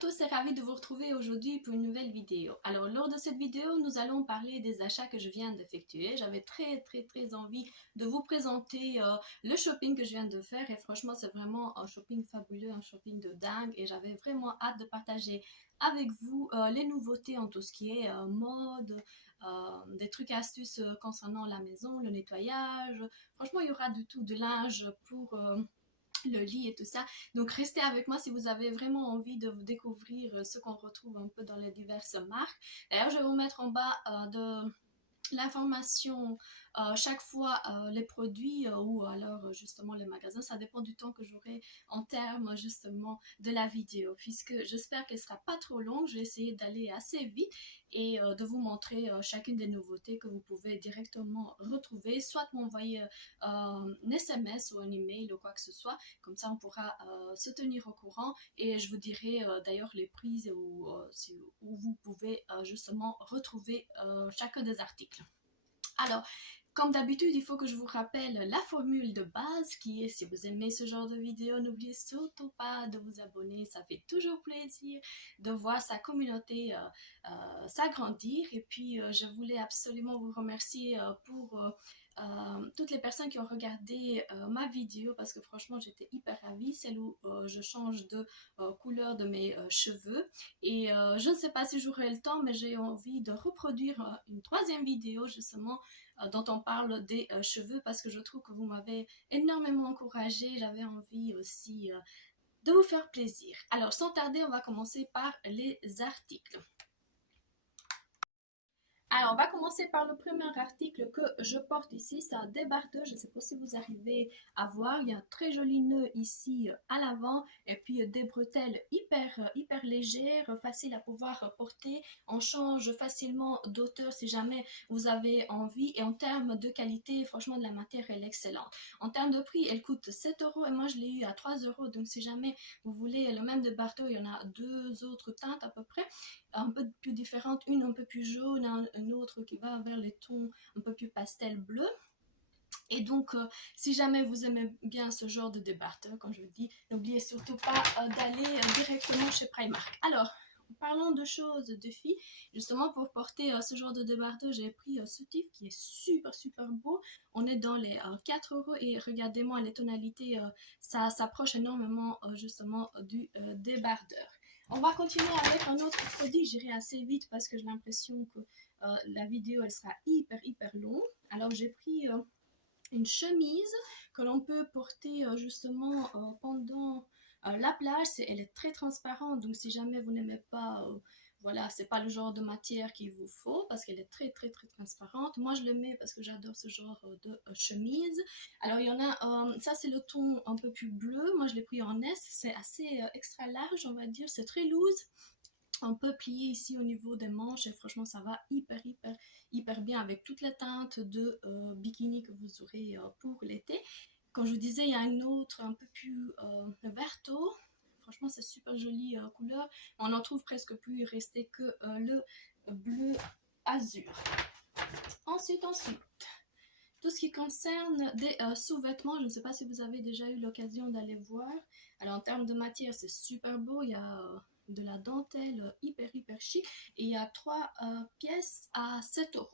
Tous et ravis de vous retrouver aujourd'hui pour une nouvelle vidéo. Alors lors de cette vidéo, nous allons parler des achats que je viens d'effectuer. J'avais très envie de vous présenter le shopping que je viens de faire et franchement c'est vraiment un shopping fabuleux, un shopping de dingue et j'avais vraiment hâte de partager avec vous les nouveautés en tout ce qui est mode, des trucs astuces concernant la maison, le nettoyage. Franchement il y aura de tout, de linge pour le lit et tout ça. Donc restez avec moi si vous avez vraiment envie de vous découvrir ce qu'on retrouve un peu dans les diverses marques. D'ailleurs, je vais vous mettre en bas de l'information chaque fois les produits ou alors justement les magasins, ça dépend du temps que j'aurai en termes justement de la vidéo, puisque j'espère qu'elle sera pas trop longue. Je vais essayer d'aller assez vite et de vous montrer chacune des nouveautés que vous pouvez directement retrouver, soit m'envoyer un SMS ou un email ou quoi que ce soit, comme ça on pourra se tenir au courant et je vous dirai d'ailleurs les prix où vous pouvez justement retrouver chacun des articles. Alors, comme d'habitude, il faut que je vous rappelle la formule de base qui est, si vous aimez ce genre de vidéo, n'oubliez surtout pas de vous abonner, ça fait toujours plaisir de voir sa communauté s'agrandir. Et puis, je voulais absolument vous remercier pour toutes les personnes qui ont regardé ma vidéo parce que franchement, j'étais hyper ravie, celle où je change de couleur de mes cheveux. Et je ne sais pas si j'aurai le temps, mais j'ai envie de reproduire une troisième vidéo justement dont on parle des cheveux parce que je trouve que vous m'avez énormément encouragée. J'avais envie aussi de vous faire plaisir. Alors sans tarder, on va commencer par les articles. Alors, on va commencer par le premier article que je porte ici. C'est un débardeur. Je ne sais pas si vous arrivez à voir. Il y a un très joli nœud ici à l'avant et puis des bretelles hyper légères, faciles à pouvoir porter. On change facilement d'auteur si jamais vous avez envie. Et en termes de qualité, franchement, de la matière, elle est excellente. En termes de prix, elle coûte 7 euros et moi, je l'ai eu à 3 euros. Donc, si jamais vous voulez le même débardeur, il y en a deux autres teintes à peu près, un peu plus différentes, une un peu plus jaune, une autre qui va vers les tons un peu plus pastel bleu. Et donc, si jamais vous aimez bien ce genre de débardeur, comme je vous dis, n'oubliez surtout pas d'aller directement chez Primark. Alors, parlons de choses de filles. Justement, pour porter ce genre de débardeur, j'ai pris ce type qui est super beau. On est dans les 4 euros et regardez-moi les tonalités, ça s'approche énormément justement du débardeur. On va continuer avec un autre produit. J'irai assez vite parce que j'ai l'impression que la vidéo elle sera hyper longue. Alors, j'ai pris une chemise que l'on peut porter justement pendant la plage. Elle est très transparente, donc si jamais vous n'aimez pas, voilà, c'est pas le genre de matière qu'il vous faut parce qu'elle est très transparente. Moi je le mets parce que j'adore ce genre de chemise. Alors il y en a, ça c'est le ton un peu plus bleu, moi je l'ai pris en S, c'est assez extra large on va dire, c'est très loose. On peut plier ici au niveau des manches et franchement ça va hyper bien avec toutes les teintes de bikini que vous aurez pour l'été. Comme je vous disais, il y a une autre un peu plus verto. Franchement c'est super jolie couleur. On en trouve presque plus, il restait que le bleu azur. Ensuite, tout ce qui concerne des sous-vêtements, je ne sais pas si vous avez déjà eu l'occasion d'aller voir. Alors en termes de matière, c'est super beau. Il y a de la dentelle hyper chic et il y a 3 pièces à 7 euros.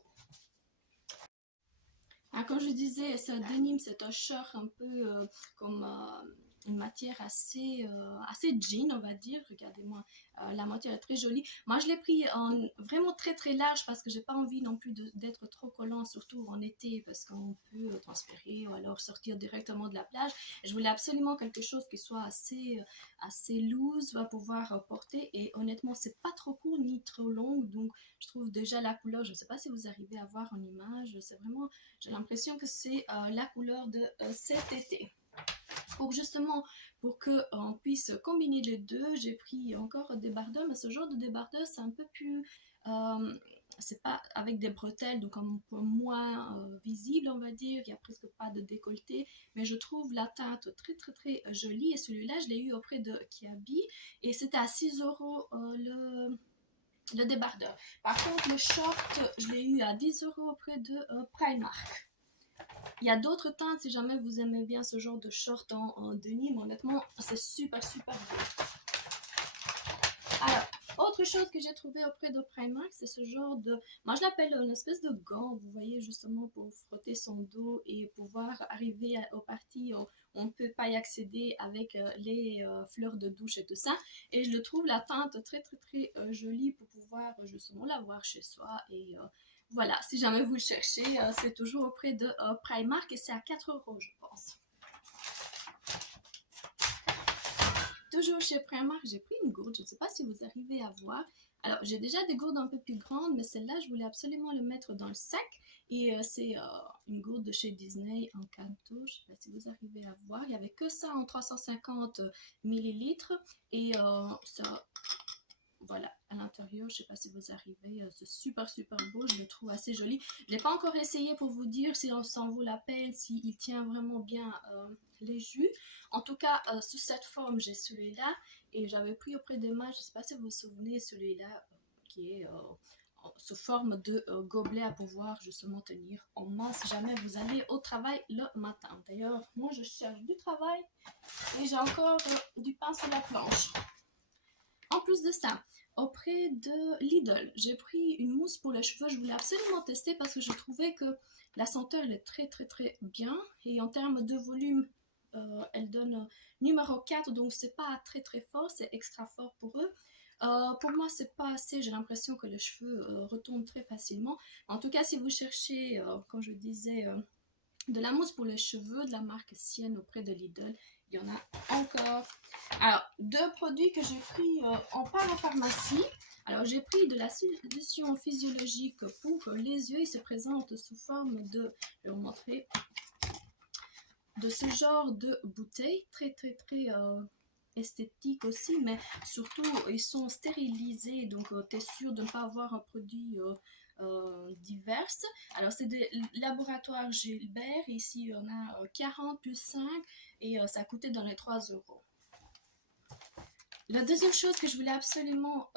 Alors, comme je disais, c'est un denim, c'est un short un peu comme une matière assez jean, on va dire. Regardez-moi, la matière est très jolie. Moi, je l'ai pris en vraiment très large parce que j'ai pas envie non plus d'être trop collant, surtout en été, parce qu'on peut transpirer ou alors sortir directement de la plage. Je voulais absolument quelque chose qui soit assez loose, va pouvoir porter. Et honnêtement, c'est pas trop court ni trop long, donc je trouve déjà la couleur. Je sais pas si vous arrivez à voir en image. C'est vraiment, j'ai l'impression que c'est la couleur de cet été. Pour qu'on puisse combiner les deux, j'ai pris encore un débardeur, mais ce genre de débardeur, c'est un peu plus... c'est pas avec des bretelles, donc un peu moins visible, on va dire. Il n'y a presque pas de décolleté, mais je trouve la teinte très jolie. Et celui-là, je l'ai eu auprès de Kiabi, et c'était à 6 euros le débardeur. Par contre, le short, je l'ai eu à 10 euros auprès de Primark. Il y a d'autres teintes si jamais vous aimez bien ce genre de short en denim. Honnêtement, c'est super beau. Autre chose que j'ai trouvé auprès de Primark, c'est ce genre de... Moi, je l'appelle une espèce de gant, vous voyez, justement pour frotter son dos et pouvoir arriver aux parties où on ne peut pas y accéder avec les fleurs de douche et tout ça. Et je le trouve la teinte très jolie pour pouvoir justement l'avoir chez soi. Et voilà, si jamais vous le cherchez, c'est toujours auprès de Primark et c'est à 4 € je pense. Toujours chez Primark, j'ai pris une gourde, je ne sais pas si vous arrivez à voir. Alors, j'ai déjà des gourdes un peu plus grandes, mais celle-là, je voulais absolument le mettre dans le sac. Et c'est une gourde de chez Disney en canto, je ne sais pas si vous arrivez à voir. Il n'y avait que ça en 350 millilitres. Et ça, voilà, à l'intérieur, je ne sais pas si vous arrivez, c'est super beau, je le trouve assez joli. Je n'ai pas encore essayé pour vous dire si on s'en vaut la peine, s'il tient vraiment bien les jus. En tout cas, sous cette forme, j'ai celui-là et j'avais pris auprès d'Emma, je ne sais pas si vous vous souvenez, celui-là qui est sous forme de gobelet à pouvoir justement tenir en main si jamais vous allez au travail le matin. D'ailleurs, moi je cherche du travail et j'ai encore du pain sur la planche. En plus de ça, auprès de Lidl, j'ai pris une mousse pour les cheveux. Je voulais absolument tester parce que je trouvais que la senteur elle est très bien. Et en termes de volume, elle donne numéro 4, donc c'est pas très fort, c'est extra fort pour eux. Pour moi, c'est pas assez. J'ai l'impression que les cheveux retombent très facilement. En tout cas, si vous cherchez, comme je disais, de la mousse pour les cheveux de la marque Sienne auprès de Lidl, il y en a encore. Alors, 2 produits que j'ai pris en parapharmacie. Alors, j'ai pris de la solution physiologique pour les yeux. Il se présente sous forme de, je vais vous montrer, de ce genre de bouteille. Très esthétique aussi, mais surtout, ils sont stérilisés. Donc, tu es sûr de ne pas avoir un produit divers. Alors, c'est des laboratoires Gilbert. Ici, on a 40 plus 5 et ça coûtait dans les 3 €. La deuxième chose que je voulais absolument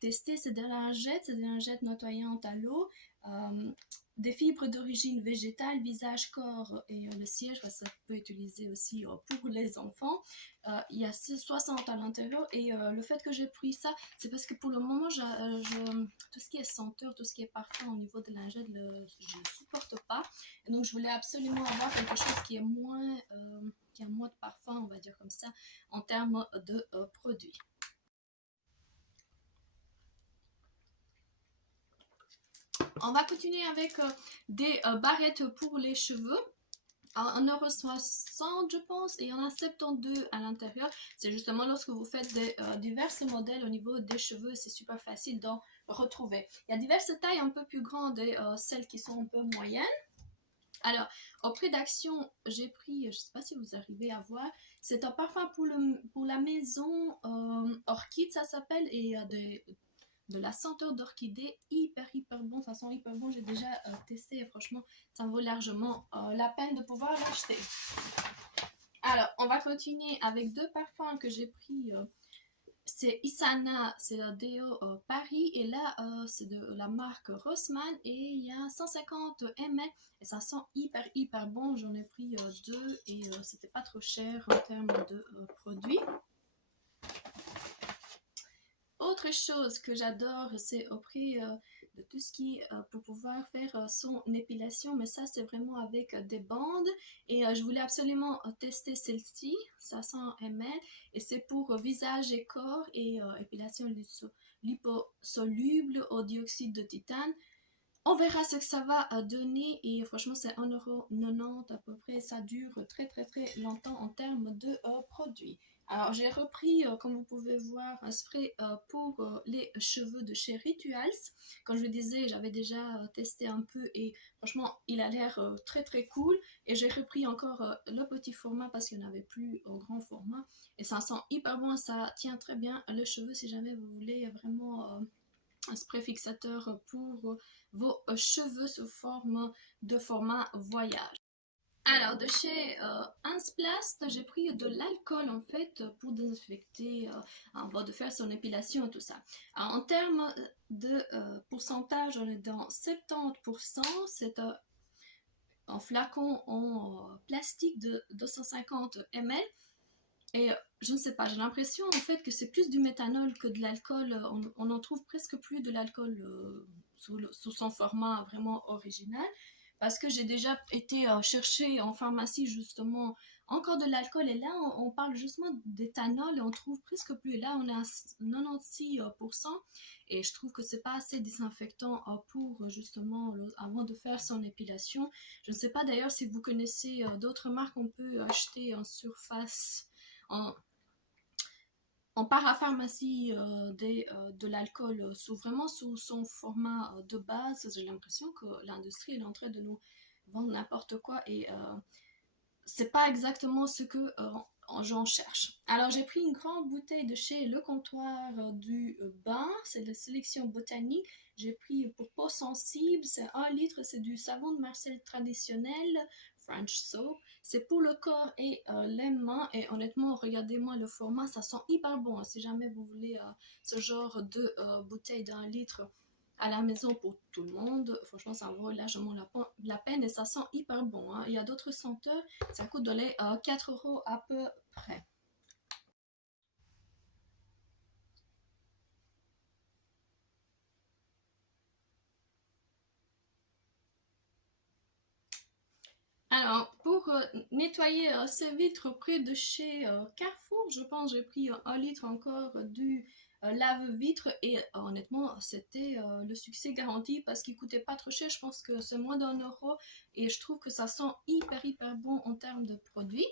tester, c'est des lingettes nettoyantes à l'eau, des fibres d'origine végétale, visage, corps et le siège, ça peut être utilisé aussi pour les enfants. Il y a 60 à l'intérieur et le fait que j'ai pris ça, c'est parce que pour le moment, tout ce qui est senteur, tout ce qui est parfum au niveau de lingettes, je ne supporte pas. Et donc, je voulais absolument avoir quelque chose qui a moins de parfum, on va dire comme ça, en termes de produits. On va continuer avec des barrettes pour les cheveux. 1,60 € je pense, et il y en a 72 à l'intérieur. C'est justement lorsque vous faites divers modèles au niveau des cheveux, c'est super facile d'en retrouver. Il y a diverses tailles un peu plus grandes et celles qui sont un peu moyennes. Alors, auprès d'Action, j'ai pris, je ne sais pas si vous arrivez à voir, c'est un parfum pour la maison, Orchid ça s'appelle, et il y a de la senteur d'orchidée, hyper bon, ça sent hyper bon, j'ai déjà testé et franchement, ça vaut largement la peine de pouvoir l'acheter. Alors, on va continuer avec 2 parfums que j'ai pris. C'est Isana, c'est la déo Paris et là c'est de la marque Rossmann et il y a 150 ml et ça sent hyper bon. J'en ai pris 2 et c'était pas trop cher en termes de produits. Autre chose que j'adore, c'est auprès de tout ce qui est pour pouvoir faire son épilation, mais ça c'est vraiment avec des bandes et je voulais absolument tester celle-ci, 500 ml et c'est pour visage et corps et épilation liposoluble au dioxyde de titane. On verra ce que ça va donner et franchement c'est 1,90 € à peu près, ça dure très longtemps en termes de produits. Alors j'ai repris, comme vous pouvez voir, un spray pour les cheveux de chez Rituals. Comme je le disais, j'avais déjà testé un peu et franchement il a l'air très cool. Et j'ai repris encore le petit format parce qu'il n'y en avait plus au grand format. Et ça sent hyper bon, ça tient très bien les cheveux si jamais vous voulez vraiment un spray fixateur pour vos cheveux sous forme de format voyage. Alors, de chez Hansplast, j'ai pris de l'alcool en fait pour désinfecter avant de faire son épilation et tout ça. Alors, en termes de pourcentage, on est dans 70%. C'est un flacon en plastique de 250 ml. Et je ne sais pas, j'ai l'impression en fait que c'est plus du méthanol que de l'alcool. On en trouve presque plus de l'alcool sous son format vraiment original. Parce que j'ai déjà été chercher en pharmacie justement encore de l'alcool. Et là, on parle justement d'éthanol et on trouve presque plus. Et là, on est à 96%. Et je trouve que c'est pas assez désinfectant pour justement avant de faire son épilation. Je ne sais pas d'ailleurs si vous connaissez d'autres marques qu'on peut acheter en surface en, en parapharmacie de l'alcool vraiment sous son format de base. J'ai l'impression que l'industrie est en train de nous vendre n'importe quoi et c'est pas exactement ce que j'en cherche. Alors j'ai pris une grande bouteille de chez Le Comptoir du Bain, c'est la sélection botanique. J'ai pris pour peau sensible, c'est 1 litre, c'est du savon de Marseille traditionnel, French soap. C'est pour le corps et les mains. Et honnêtement, regardez-moi le format, ça sent hyper bon. Si jamais vous voulez ce genre de bouteille d'1 litre à la maison pour tout le monde, franchement, ça vaut largement la peine et ça sent hyper bon, hein. Il y a d'autres senteurs, ça coûte dans les 4 euros à peu près. Alors, pour nettoyer ces vitres près de chez Carrefour, je pense que j'ai pris 1 litre encore du lave-vitre et honnêtement, c'était le succès garanti parce qu'il coûtait pas trop cher. Je pense que c'est moins d'1 euro et je trouve que ça sent hyper bon en termes de produits.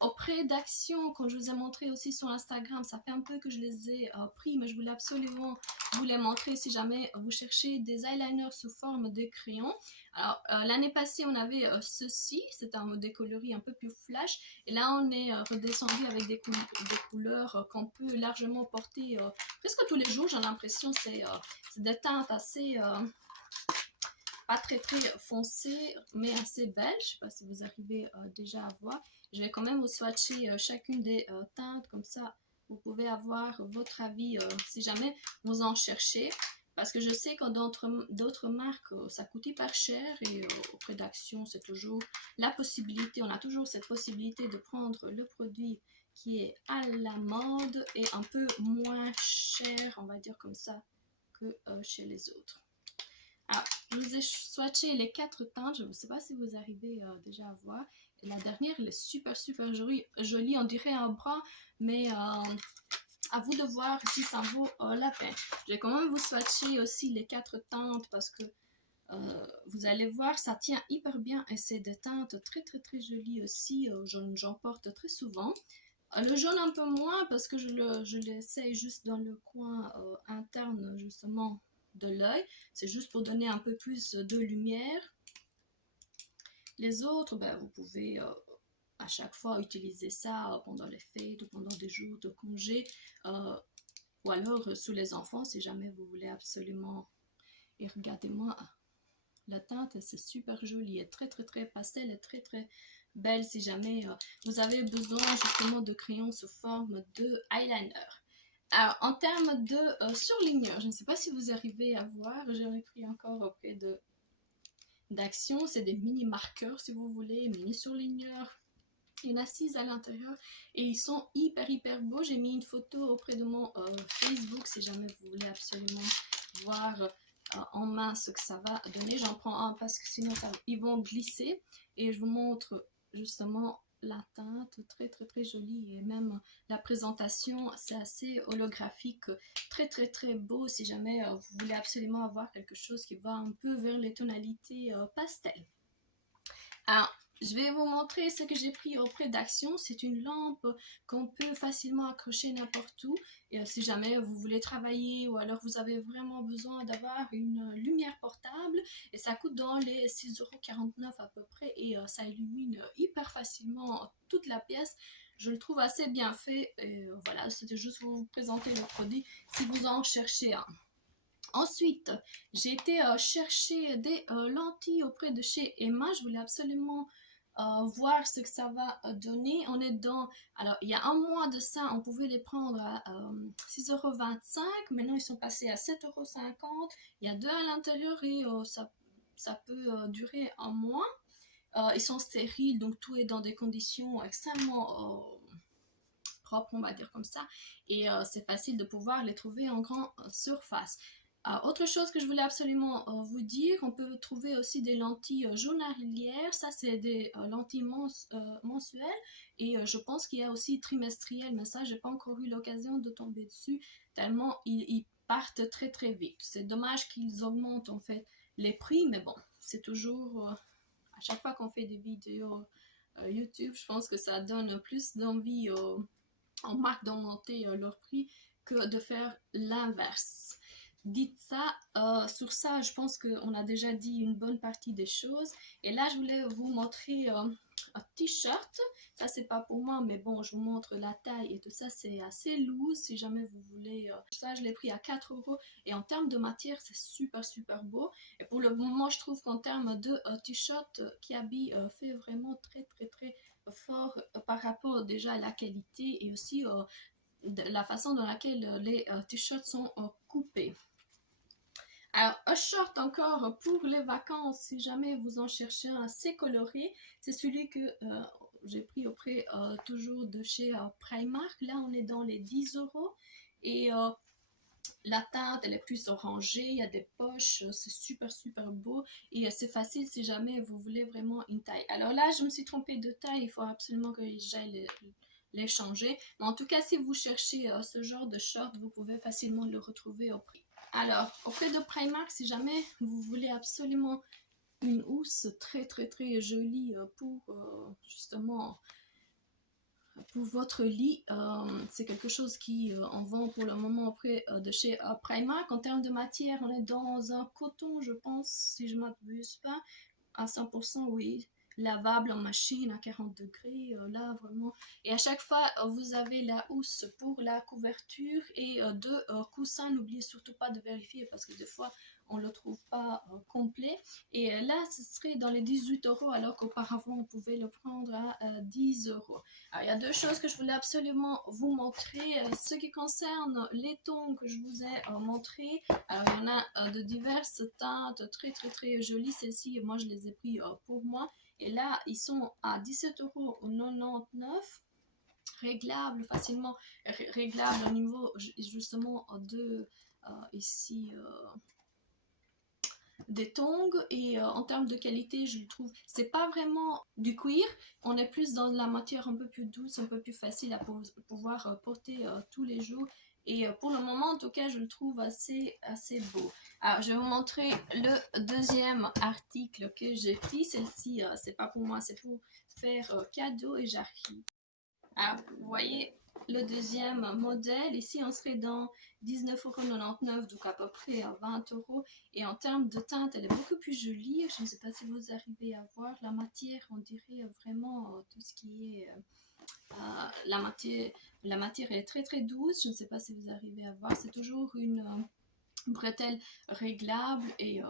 Auprès d'Action, quand je vous ai montré aussi sur Instagram, ça fait un peu que je les ai pris, mais je voulais absolument vous les montrer si jamais vous cherchez des eyeliners sous forme de crayon. Alors, l'année passée, on avait ceci, c'était des coloris un peu plus flash. Et là, on est redescendu avec des couleurs qu'on peut largement porter presque tous les jours. J'ai l'impression que c'est des teintes assez, pas très foncées, mais assez belles. Je ne sais pas si vous arrivez déjà à voir. Je vais quand même vous swatcher chacune des teintes, comme ça, vous pouvez avoir votre avis si jamais vous en cherchez. Parce que je sais que d'autres marques, ça coûte hyper cher et auprès d'Action, c'est toujours la possibilité, on a toujours cette possibilité de prendre le produit qui est à la mode et un peu moins cher, on va dire comme ça, que chez les autres. Alors, je vous ai swatché les 4 teintes, je ne sais pas si vous arrivez déjà à voir. Et la dernière, elle est super jolie, on dirait un bras, mais à vous de voir si ça vaut la peine. Je vais quand même vous swatcher aussi les 4 teintes parce que vous allez voir, ça tient hyper bien et c'est des teintes très jolies aussi. J'en porte très souvent. Le jaune un peu moins parce que je l'essaye juste dans le coin interne justement de l'œil. C'est juste pour donner un peu plus de lumière. Les autres, ben, vous pouvez à chaque fois utiliser ça pendant les fêtes ou pendant des jours de congé. Ou alors sous les enfants si jamais vous voulez absolument. Et regardez-moi la teinte, c'est super joli et très pastel et très belle si jamais vous avez besoin justement de crayons sous forme de eyeliner. Alors, en termes de surligneur, je ne sais pas si vous arrivez à voir, j'en ai pris encore auprès d'Action, c'est des mini marqueurs si vous voulez, mini surligneurs. Il y en a 6 à l'intérieur et ils sont hyper beaux. J'ai mis une photo auprès de mon Facebook si jamais vous voulez absolument voir en main ce que ça va donner. J'en prends un parce que sinon ils vont glisser et je vous montre justement la teinte très jolie et même la présentation c'est assez holographique, très beau si jamais vous voulez absolument avoir quelque chose qui va un peu vers les tonalités pastel. Alors, je vais vous montrer ce que j'ai pris auprès d'Action. C'est une lampe qu'on peut facilement accrocher n'importe où. Et si jamais vous voulez travailler ou alors vous avez vraiment besoin d'avoir une lumière portable, et ça coûte dans les 6,49 € à peu près et ça illumine hyper facilement toute la pièce. Je le trouve assez bien fait. Et voilà, c'était juste pour vous présenter le produit si vous en cherchez un. Ensuite, j'ai été chercher des lentilles auprès de chez Emma. Je voulais absolument voir ce que ça va donner. On est dans... Alors, il y a un mois de ça, on pouvait les prendre à 6,25 €. Maintenant, ils sont passés à 7,50 €. Il y a 2 à l'intérieur et ça peut durer un mois. Ils sont stériles, donc tout est dans des conditions extrêmement propres, on va dire comme ça, et c'est facile de pouvoir les trouver en grande surface. Autre chose que je voulais absolument vous dire, on peut trouver aussi des lentilles journalières, ça c'est des lentilles mensuelles, et je pense qu'il y a aussi trimestrielles, mais ça j'ai pas encore eu l'occasion de tomber dessus, tellement ils partent très très vite. C'est dommage qu'ils augmentent en fait les prix, mais bon, c'est toujours, à chaque fois qu'on fait des vidéos YouTube, je pense que ça donne plus d'envie aux marques d'augmenter leur prix que de faire l'inverse. Dites ça, sur ça, je pense qu'on a déjà dit une bonne partie des choses. Et là, je voulais vous montrer un t-shirt. Ça, c'est pas pour moi, mais bon, je vous montre la taille et tout ça. C'est assez loose si jamais vous voulez. Ça, je l'ai pris à 4 euros. Et en termes de matière, c'est super, super beau. Et pour le moment, je trouve qu'en termes de t-shirt, Kiabi fait vraiment très, très, très fort par rapport déjà à la qualité et aussi de la façon dans laquelle les t-shirts sont coupés. Alors, un short encore pour les vacances, si jamais vous en cherchez un assez coloré, c'est celui que j'ai pris auprès toujours de chez Primark. Là, on est dans les 10 euros et la teinte, elle est plus orangée, il y a des poches, c'est super super beau et c'est facile si jamais vous voulez vraiment une taille. Alors là, je me suis trompée de taille, il faut absolument que j'aille les changer. Mais en tout cas, si vous cherchez ce genre de short, vous pouvez facilement le retrouver au prix. Alors, auprès de Primark, si jamais vous voulez absolument une housse très très très jolie pour justement pour votre lit, c'est quelque chose qui en vend pour le moment auprès de chez Primark. En termes de matière, on est dans un coton, je pense, si je ne m'abuse pas, à 100%, oui. Lavable en machine à 40 degrés, là vraiment. Et à chaque fois, vous avez la housse pour la couverture et deux coussins. N'oubliez surtout pas de vérifier parce que des fois, on ne le trouve pas complet. Et là, ce serait dans les 18 euros alors qu'auparavant, on pouvait le prendre à 10 euros. Alors, il y a deux choses que je voulais absolument vous montrer. Ce qui concerne les tongs que je vous ai montré, alors il y en a de diverses teintes très très très jolies. Celles-ci, moi je les ai pris pour moi. Et là, ils sont à 17,99 €, réglables, facilement réglables au niveau justement de ici des tongs. Et en termes de qualité, je le trouve, c'est pas vraiment du cuir, on est plus dans la matière un peu plus douce, un peu plus facile à pouvoir porter tous les jours. Et pour le moment, en tout cas, je le trouve assez beau. Alors, je vais vous montrer le deuxième article que j'ai pris. Celle-ci, c'est pas pour moi, c'est pour faire cadeau et j'arrive. Alors, vous voyez le deuxième modèle. Ici, on serait dans 19,99 €, donc à peu près à 20 €. Et en termes de teinte, elle est beaucoup plus jolie. Je ne sais pas si vous arrivez à voir la matière. On dirait vraiment tout ce qui est la matière est très très douce. Je ne sais pas si vous arrivez à voir. C'est toujours une bretelle réglable et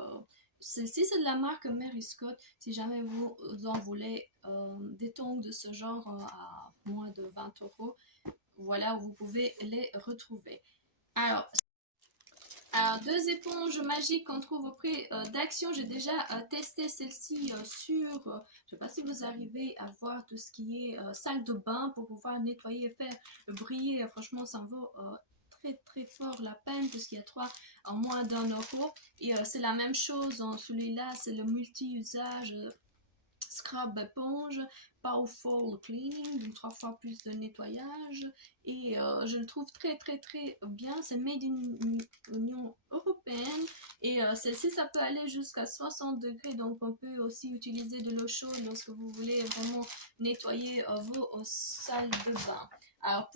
celle-ci c'est de la marque Mary Scott. Si jamais vous en voulez des tongs de ce genre à moins de 20 €, voilà où vous pouvez les retrouver. Alors, deux éponges magiques qu'on trouve auprès d'Action. J'ai déjà testé celle-ci sur, je ne sais pas si vous arrivez à voir tout ce qui est salle de bain pour pouvoir nettoyer et faire briller. Franchement, ça en vaut très très fort la peine puisqu'il y a 3 en moins d'1 €. Et c'est la même chose en celui-là, c'est le multi-usage. Scrub éponge, Powerful Cleaning, donc 3 fois plus de nettoyage. Et je le trouve très très très bien. C'est made in Union Européenne. Et celle-ci, ça peut aller jusqu'à 60 degrés. Donc on peut aussi utiliser de l'eau chaude lorsque vous voulez vraiment nettoyer vos salles de bain. Alors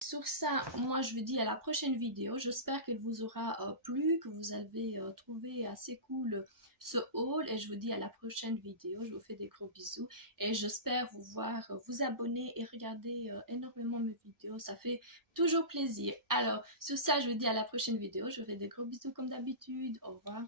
sur ça, moi je vous dis à la prochaine vidéo. J'espère qu'elle vous aura plu, que vous avez trouvé assez cool ce haul. Et je vous dis à la prochaine vidéo. Je vous fais des gros bisous. Et j'espère vous voir vous abonner et regarder énormément mes vidéos. Ça fait toujours plaisir. Alors, sur ça, je vous dis à la prochaine vidéo. Je vous fais des gros bisous comme d'habitude. Au revoir.